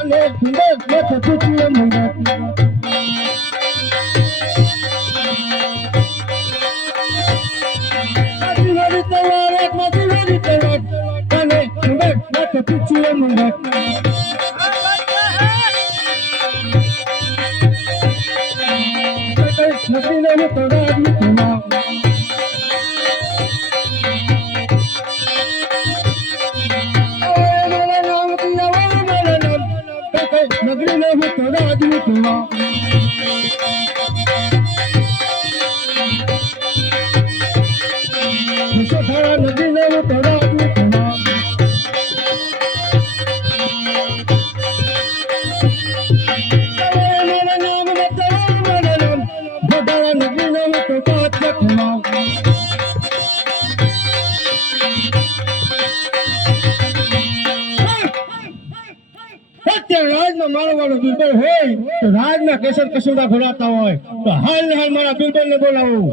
અને મત પીછીએ મંગા Pichiye mungat Nagina mo tawag mo tuma Malanam tiyawa malanam Nagina mo tawag mo tuma Nagina mo tawag mo tuma રાજમાં મારો વાળો બિરબલ હોય તો રાજના કેસર કસુડા ઘોડાતા હોય તો હાલ ને હાલ મારા બિરબલ ને બોલાવો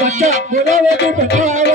બચ્ચા બોલાવો તો બતાવો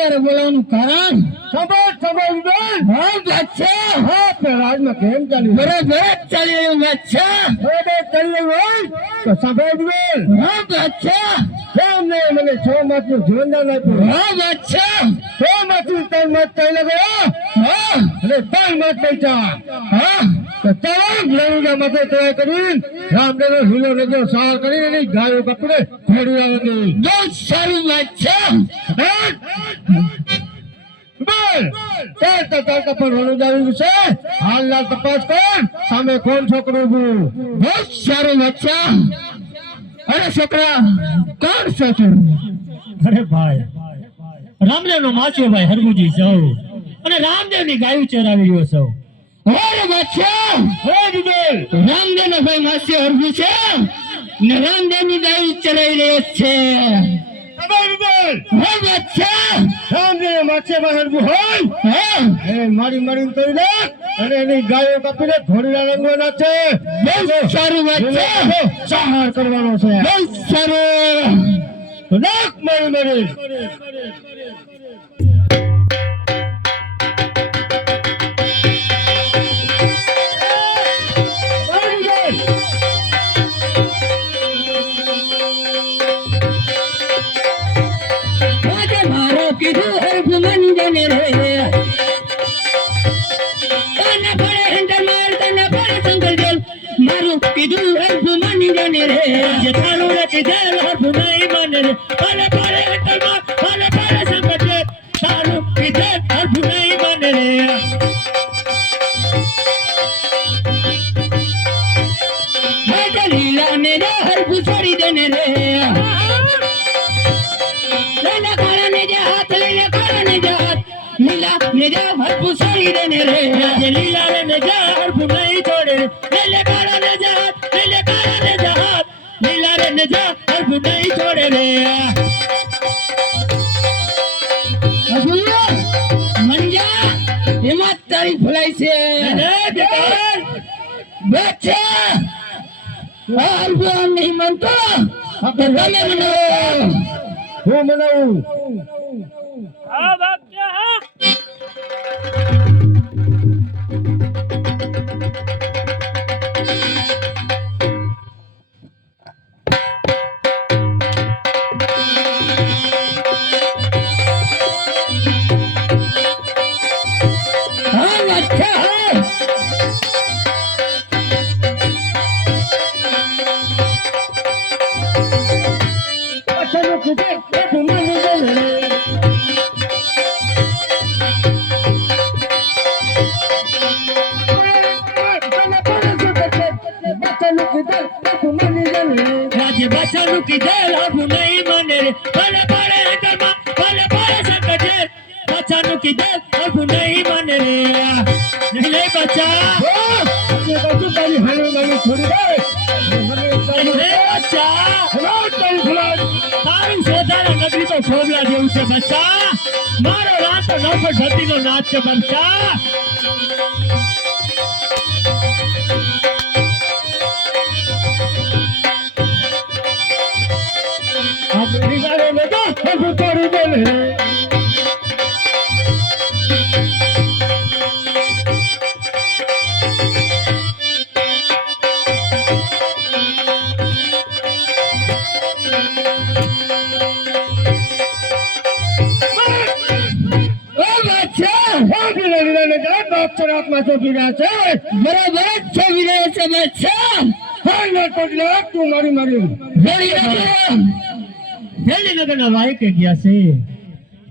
છે બોલાવાનું કારણ રાજમાં કેમ ચાલ્યું બરાબર ચાલી રહ્યું બાદશાહ ચાલી રહ્યું તો સાંભળ કેમ નહીં મને 6 માસનું જીવનદાન આપ્યું બાદશાહ 6 માસનું 3 માસ ચાલ્યા ગયા અને 3 માસ પૈસા તો તમામ લડુના માથે તૈયાર કરી રામદેવ હિલો નગર સહાર કરીને ગાયો કપડે ઘોડી આવે બહુ સારી વાત છે ચાલતા પણ રણું આવ્યું છે હાલના તપાસ કર સામે કોણ છોકરું બહુ સારું વાત છે અરે છોકરા કોણ છે તું અરે ભાઈ રામદેવ નો માછો ભાઈ હરગુજી સૌ અને રામદેવ ની ગાયું ચરાવી રહ્યો સૌ અરે બાદશાહ રામદેવ નો ભાઈ માછો હરગુ છે ને રામદેવ ની ગાયું ચરાવી રહ્યો છે મારી મારી કરી દે અને એની ગાયો કાપીને ઘોડીના રંગવાના છે. બહુ સારી વાત છે. સંહાર કરવાનો છે. બહુ સારું. મારી મારી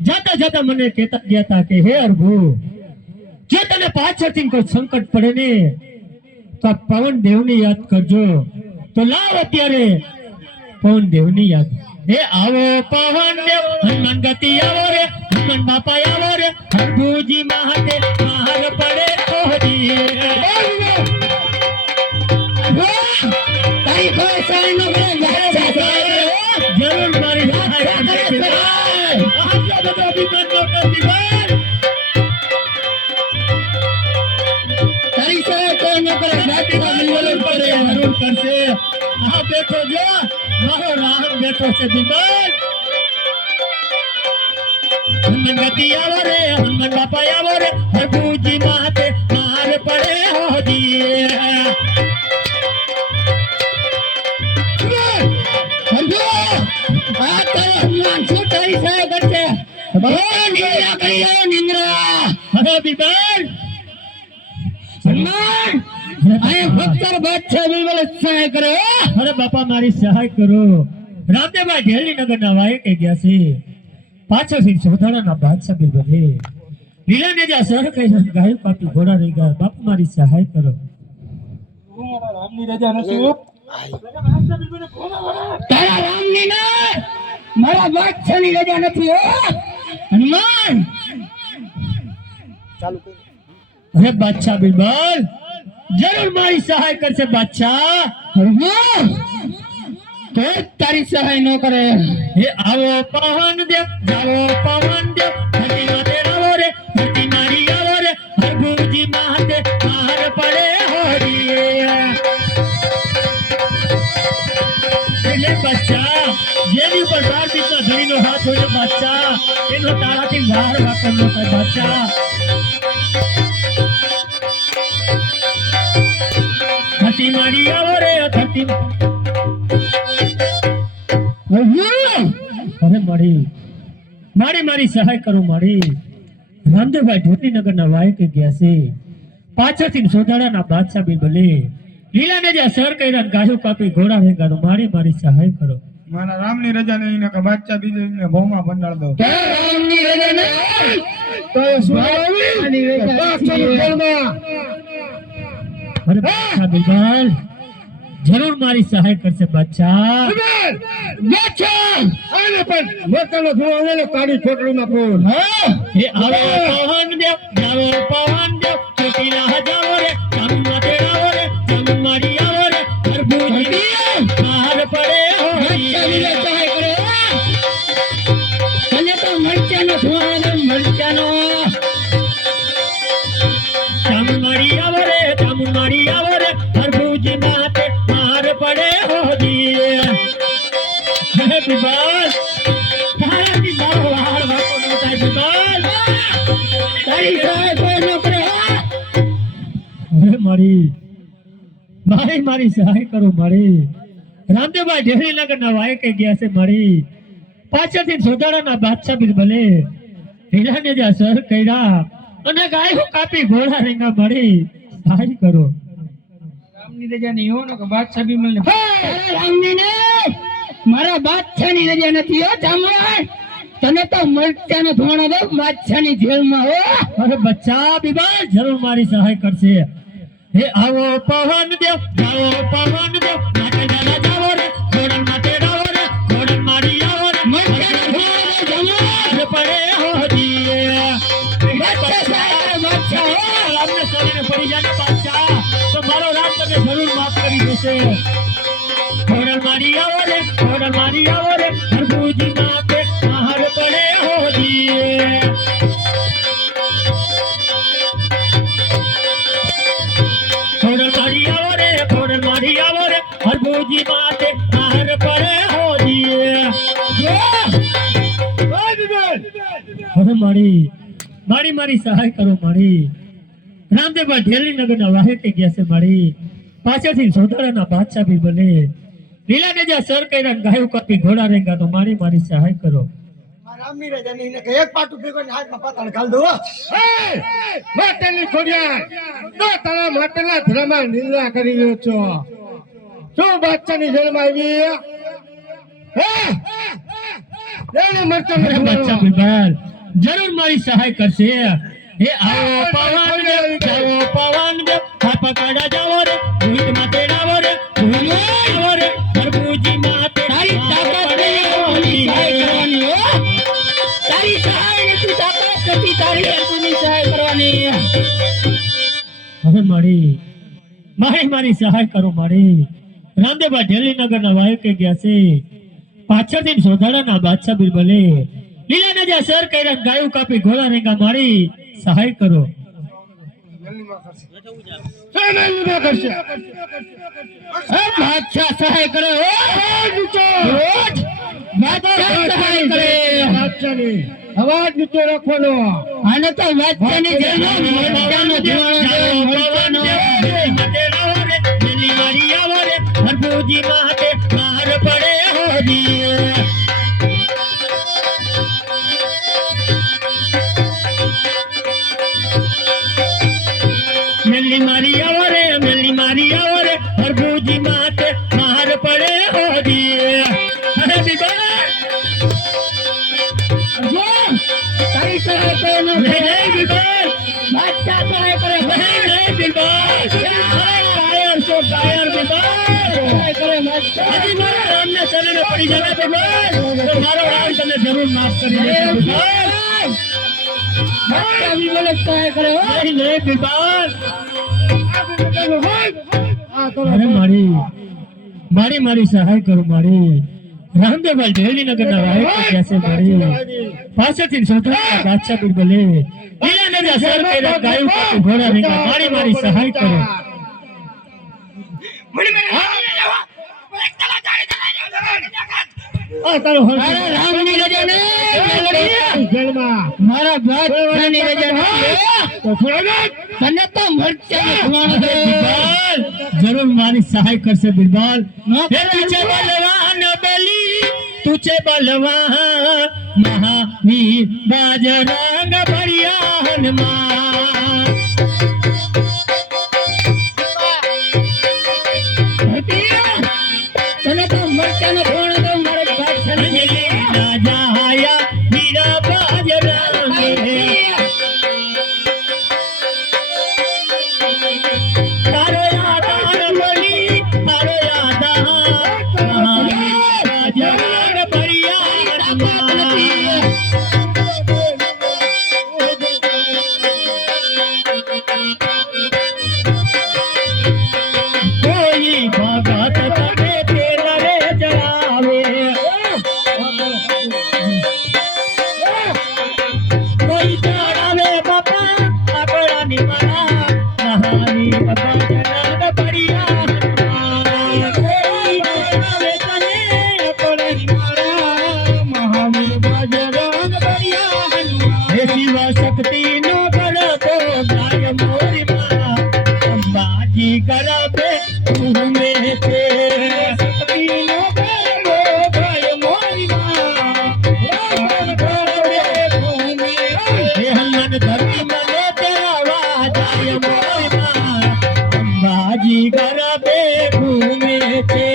जाता जाता મને કહેતા ગયા હતા કે હે અર્ભુ, જો તને પાછળથી કોઈ સંકટ પડે ને તો પવન દેવને યાદ કરજો. તો લાવ અત્યારે પવન દેવને યાદ. હે આવો પવન દેવ હનુમાન ગતિ આવો રે, હનુમાન બાપા આવો રે, અર્ભુજી માહતે માર પડે ઓહજી. તારી કોઈ સાઈ નો કરે જરૂર મારી સહાય કરશે. આટલા બધા વિમાન નો વિમાન તારી સહાય કોઈ ન કરે, જાતિમાં મિલવલ કરે જરૂર કરશે. આ બેઠો જો મારો રામ બેઠો છે વિમાન. હનુમાન ગતિ આવો રે, હનુમાન બાપા આવો રે, અર્ભુજી માહતે માર પડે હોજી. હનુમાન શું તારી સહાય કરશે? નિંદ્રા કરી નિંદ્રા. અરે વિમાન હનુમાન ફક્ત બાદશાહ બિલબલ સહાય કરો. અરે બાપા મારી સહાય કરો. રામદેવભાઈ ઢેલની નગરના વાયકે ગયા છે. પાછળથી સોધાણાના બાદશાહ બિલબલે લીલાને જ્યાં સર કહી ગાયો કાપી ઘોડા રહી ગયા. બાપા મારી સહાય કરો. રામની રજા નથી. તારા રામની ના મારા બાદશાહની રજા નથી. હનુમાન ચાલુ કર. અરે બાદશાહ બિલબલ જરૂર મારી સહાય કરશે. બાદશાહ તો તારી સહાય ન કરે. હે આવો પવન દેવ જાવો પવન દેવ ધરતી માથે આવો રે ધરતી મારી આવો રે હરભુજી માથે માર પડે હોરી. એટલે બચ્ચા જેની ઉપર 12 બીજના ધણીનો હાથ હોય ને બચ્ચા એનો તારાથી વાર વાકર ન થાય બચ્ચા. ધરતી મારી આવો રે ધરતી અરે મારી સહાય કરો મારી. રામદેવભાઈ ઢોલીનગરના વાયકે ગયા છે. પાછળથી સોદાડાના બાદશાહ બિરબલે લીલાને જે સર કર્યા ને ગાયો કાપી ઘોડા ભેગા તો મારી સહાય કરો. મારા રામની રજા નહીં ને કે બાદશાહ બીજને ભોમાં ભંડાળ દો. રામની રજા નહીં તો શું આની રજા. અરે બાદશાહ બિરબલ જરૂર મારી સહાય કરશે બાદશાહ. આને પણ મોટાનો ધુઆ ને કાઢી ચોટડીમાં પૂર. એ આવો પવન દેવ જાવો પવન દેવ ચોટીલા હજાવો રે ચામુંડા તેડાવો રે ચામુંડી આવો રે હરભુજી માર પડે હોરી. સહાય કરે તને તો મરચાનો ધુઆ ને મરચાનો ચામુંડી આવો રે ચામુંડી આવો રે હરભુજી માથે માર પડે હોરી. હે બિરબલ તારાથી મારો હાર વાકો ન થાય બિરબલ. તારી સહાય કોઈ ન કરે. અરે મારી સહાય કરો મારી. રામદેવભાઈ ઢેરીનગરના વાયકે ગયા છે મારી. પાછળથી સોદાડાના બાદશાહ બિરબલે લીલાને જે સર કર્યા અને ગાયો કાપી ઘોડા રેંગા મારી સહાય કરો. રામની રજા નહીં હો ને કે બાદશાહ બીમલ ને. રામની ને મારા બાદશાહની રજા નથી હો જામવાણ. તને તો મરચાનો ધોણો દો બાદશાહની જેલમાં હો. અરે બચ્ચા બિરબલ જરૂર મારી સહાય કરશે. હે આવો પવન દેવ જાવો પવન દેવ માથે દાદા જાવો રે ઘોડન માથે ડાવો રે ઘોડન મારી આવો રે મરચાનો ધોણો દો જામવાણ. પડે હોજી. બાદશાહ સાહેબ બાદશાહ હો. રામને શરીરે પડી જાય ને બાદશાહ તો મારો રામ તમને જરૂર માફ કરી દેશે. ઘોડન મારી આવો રે ઘોડન મારી આવો રે હરભુજી માથે માર પડે હોજી. ઘોડન મારી આવો રે ઘોડન મારી આવો રે હરભુજી માથે માર પડે હોજી. હવે મારી સહાય કરો મારી. રામદેવભાઈ ઢેલીનગરના વાહેતે ગયા છે મારી. પાછળથી સોદાડાના બાદશાહ બિરબલે લીલાને જે સર કર્યા ને ગાયો કાપી ઘોડા રેંગા તો મારી સહાય કરો. રામની રજા નહીં ને કે એક પાટું ભેગો ને હાથમાં પાતાળ ઘાલ દો. માટેની ખોડિયા તો તારા માટેના ધર્મમાં નિંદા કરી રહ્યો છો. શું બાદશાહની જેલમાં આવી? એને મરચાનો અરે બાદશાહ બિરબલ જરૂર મારી સહાય કરશે. હે આવો પવન દેવ જાવો પવન દેવ થાપકાડા જાવો રે ભૂત માથે ડાવો રે ભૂત આવો રે હરભુજી માથે તારી તાકાત નહીં સહાય કરવાની હો. તારી સહાય નથી તાકાત નથી તારી હેતુની સહાય કરવાની. હવે મારી સહાય કરો મારી. રામદેવભાઈ ઢેલીનગરના વાયકે ગયા છે. પાછળથી સોદાડાના બાદશાહ બિરબલે લીલાને જે સર કર્યા ને ગાયો કાપી ઘોડા રેંગા મારી સહાય કરો. બાદશાહ સહાય કરે હો. બાદશાહ સહાય કરે. અવાજ નીચો રાખવાનો. આને તો બાદશાહની જેલમાં મરચાનો ધુમાડો દે. હરભુજી માથે માર પડે હોજી. મેલી મારી આવો રે મેલી મારી આવો રે હરભુજી માથે માર પડે હોજી. અરે બિરબલ તારી સહાય કરે ન નહીં બિરબલ બાદશાહ સહાય કરે. નહીં બિરબલ કાયર છો કાયર બિરબલ સહાય કરે બાદશાહ. હજી મારા રામને શરીરે પડી જાય બિરબલ તો મારો રામ તમને જરૂર માફ કરી દેશે બિરબલ. બાદશાહ બીમલ સહાય કરે હો. નહીં બિરબલ. આ તો અરે મારી મારી સહાય કરો મારી રામદેવભાઈ દેવલી નગરના વાયક જैसे મારી પાછળથી સોતરા બાદશાહ બિરબલે લીલા નજા સર પેરા ગાયું પાછું ઘોડા રીંગા મારી મારી સહાય કરો આ તારો હર રામની રજા ને મારા બાદશાહની રજા ને તો થોડો તને તો મરચાનો ધુમાડો દે જરૂર મારી સહાય કરશે બિરબલ હે તુજે બલવાન બલી તુજે બલવાન મહાવીર બાજરાંગ બળિયા હનુમાન તને તો મરચાનો ધુમાડો દે મારા બાદશાહની રાજા આયા વીરા બાજરાંગ તારો યાદાન બલી તારો યાદાન બાજરાંગ બળિયા હનુમાન કોઈ ભગત તને તેલ રે જણાવે કોઈ ચડાવે બાપા આપણાની મારા મહાવીર બાજરાંગ બળિયા હનુમાન કોઈ ચડાવે તને આપણાની મારા મહાવીર બાજરાંગ બળિયા હનુમાન હે શિવ શક્તિ નો ગણતો ગાય મોરી માં અંબાજી ગરબે ઘૂમે છે શક્તિ નો ગરબો ગાય મોરી માં ગરબે ઘૂમે હે હનુમાન ધરતી મને તેરાવા જાય મોરી માં અંબાજી ગરબે ઘૂમે છે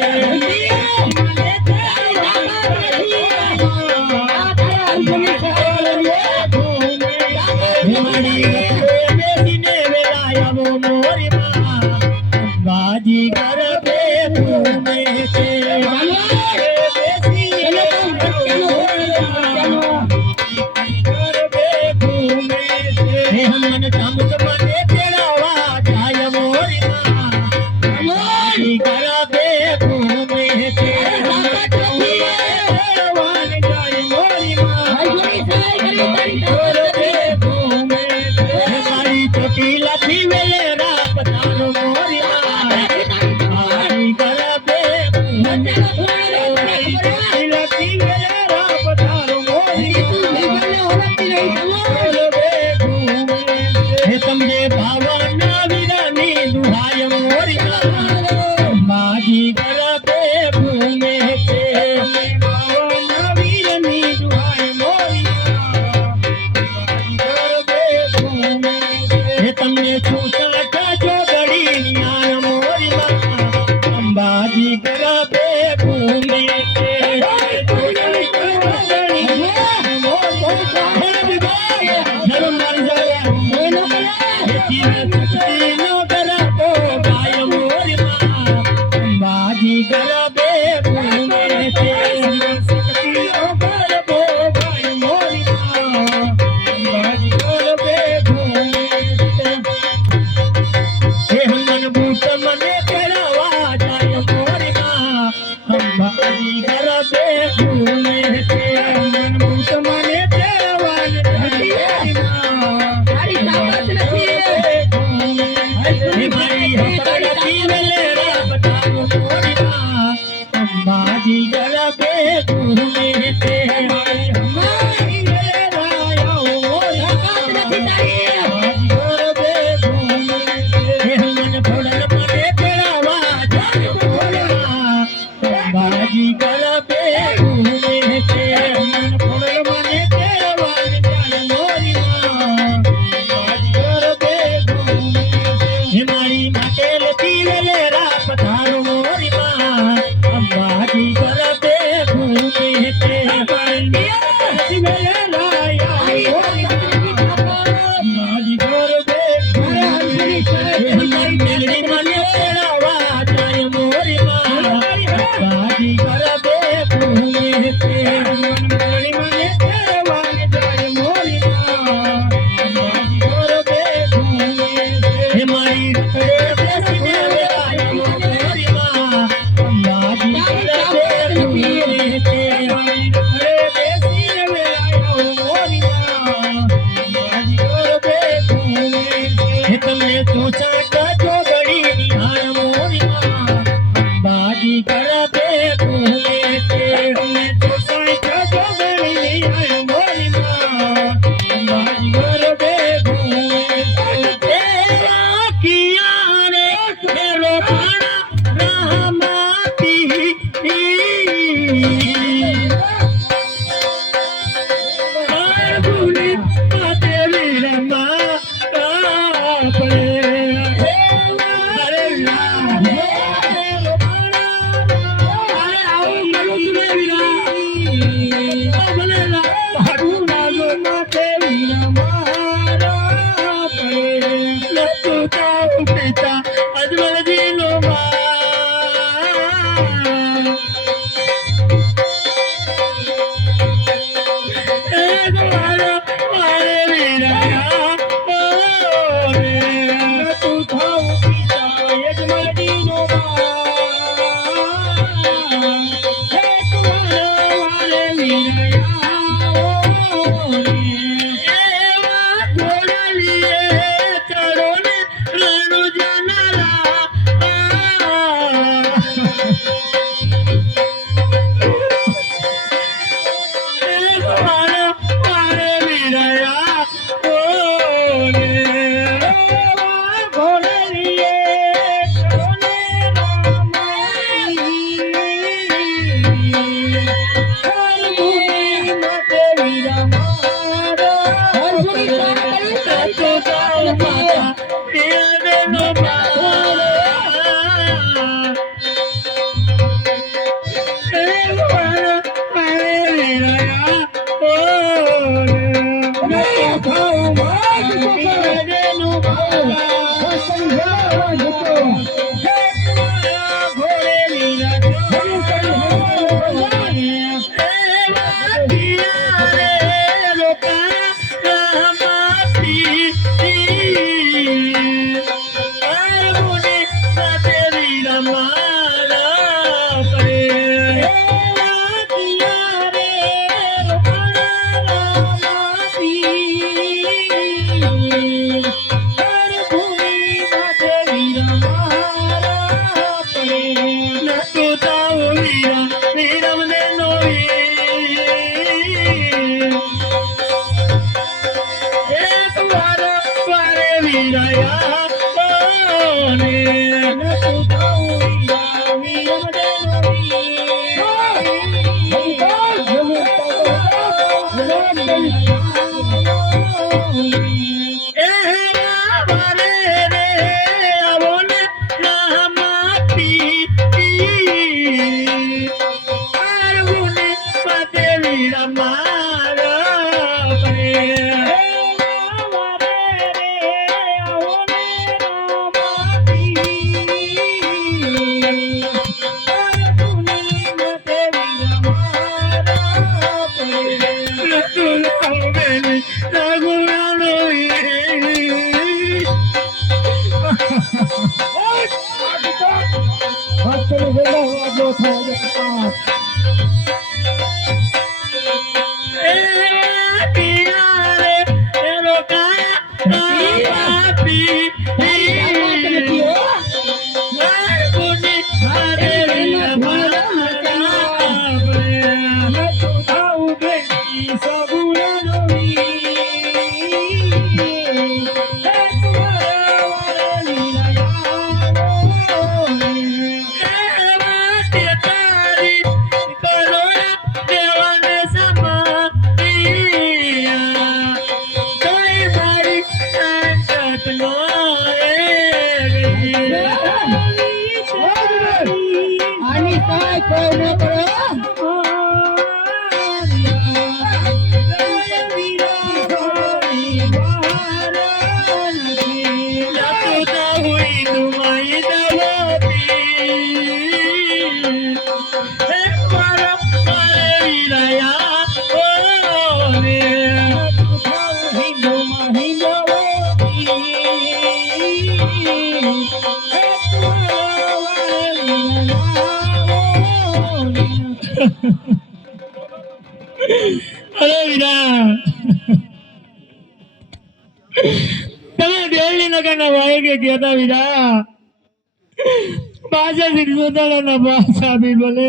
બેસીને વેલાયાવો મોરી માં અંબાજી ગરબે ઘૂમે છે બેસીને ગરબે ઘૂમે છે હે હનુમાન ચામુંડ મને તેડાવા જાય મોરી માં અંબાજી ગરબે ઘૂમે છે તેડવાને જાય મોરી માં ગરબે ઘૂમે છે અરે વીરા તમે દિલ્હી નગરના ભાઈ કે ગયા હતા વીરા પાછા સિરસોતાના પાછા બી બોલે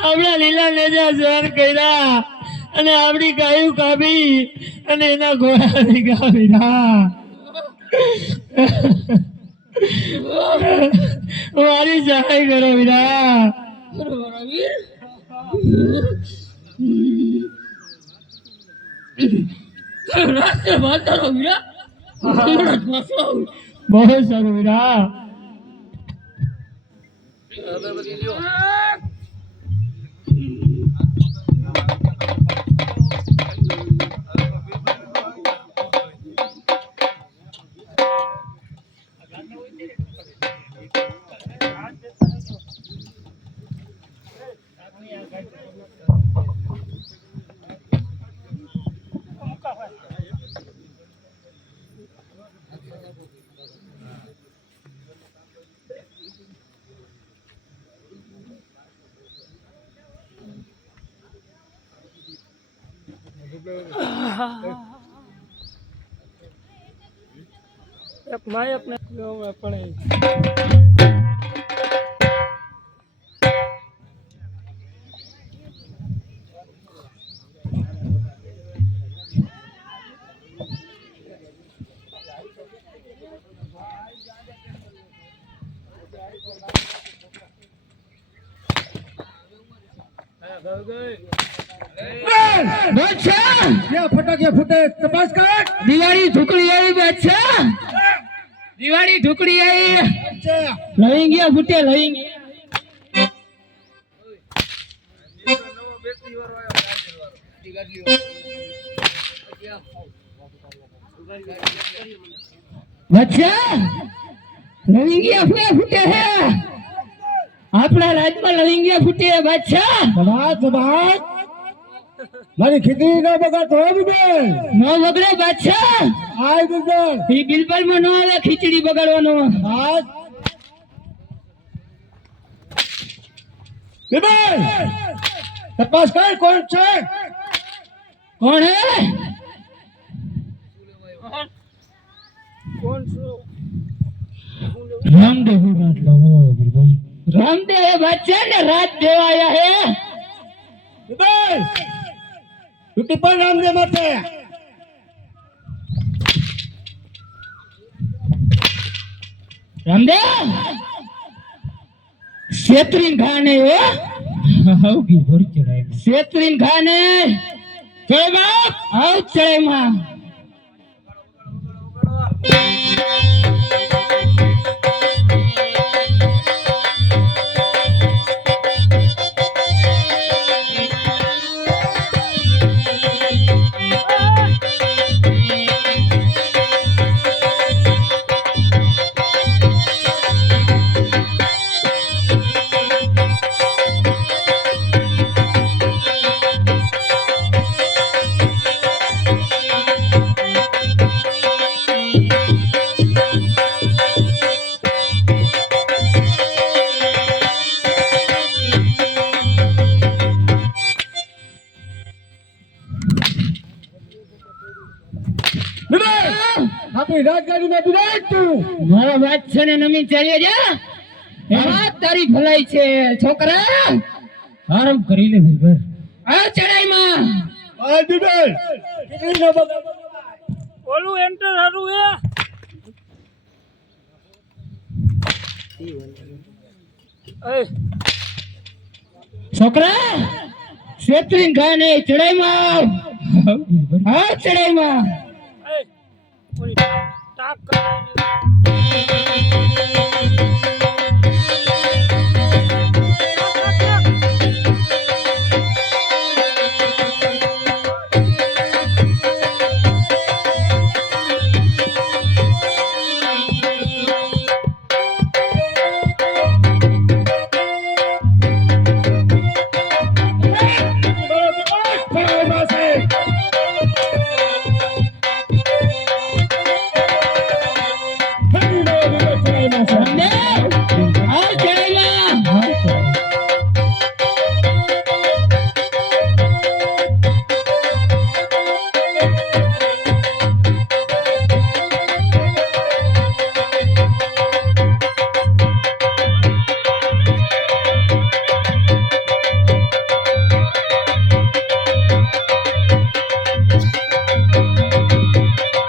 આપણા લીલા નેજા સહન કર્યા અને આપણી ગાયું કાપી અને એના ઘોડાની ગાવી ના મારી સહાય કરો વીરા. બહુ સારું વીરા. मैं अपने अपने બાદશાહ ક્યાં ફટાકિયા ફૂટે તપાસ કર. દિવાળી ઢુકડી આવી બાદશાહ. દિવાળી ઢુકડી આવી. લઈ ગયા ફૂટે લઈ ગયા. બાદશાહ લઈ ગયા ફૂટે હે. આપણા રાજમાં લઈ ગયા ફૂટે બાદશાહ. બરાબર બરાબર. મારી ખીચડી નો બગાડ તો બિબલ નો બગડે બાદશાહ. આય બિબલ ઈ બિલબલ માં નો આવે ખીચડી બગાડવાનો. બસ બિબલ તપાસ કર કોણ છે. કોણ હે? कौन सो રામદેવ રામદેવ હે બાદશાહ ને રાત દેવા આયા હે. બિબલ ડ્યુટી પર રામદેવ માટે. રામદેવ શેત્રીન ખાને હો. આવગી ભર ચડાય શેત્રીન ખાને ચડે બાપ આવ ચડે માં. આપણી રાજગાડીમાં બિરાજ તું. મારા બાદશાહ ને નમી ચાલ્યો જા. એમાં તારી ભલાઈ છે છોકરા. આરામ કરી લે ભાઈ. આ ચડાઈમાં આય બિબલ ખીચડી નો બગાડ. ओलू एंटर हारू है ए છોકરા શેત્રીન ખાને ચડાઈમાં આ ચડાઈમાં ए पूरी टाक कर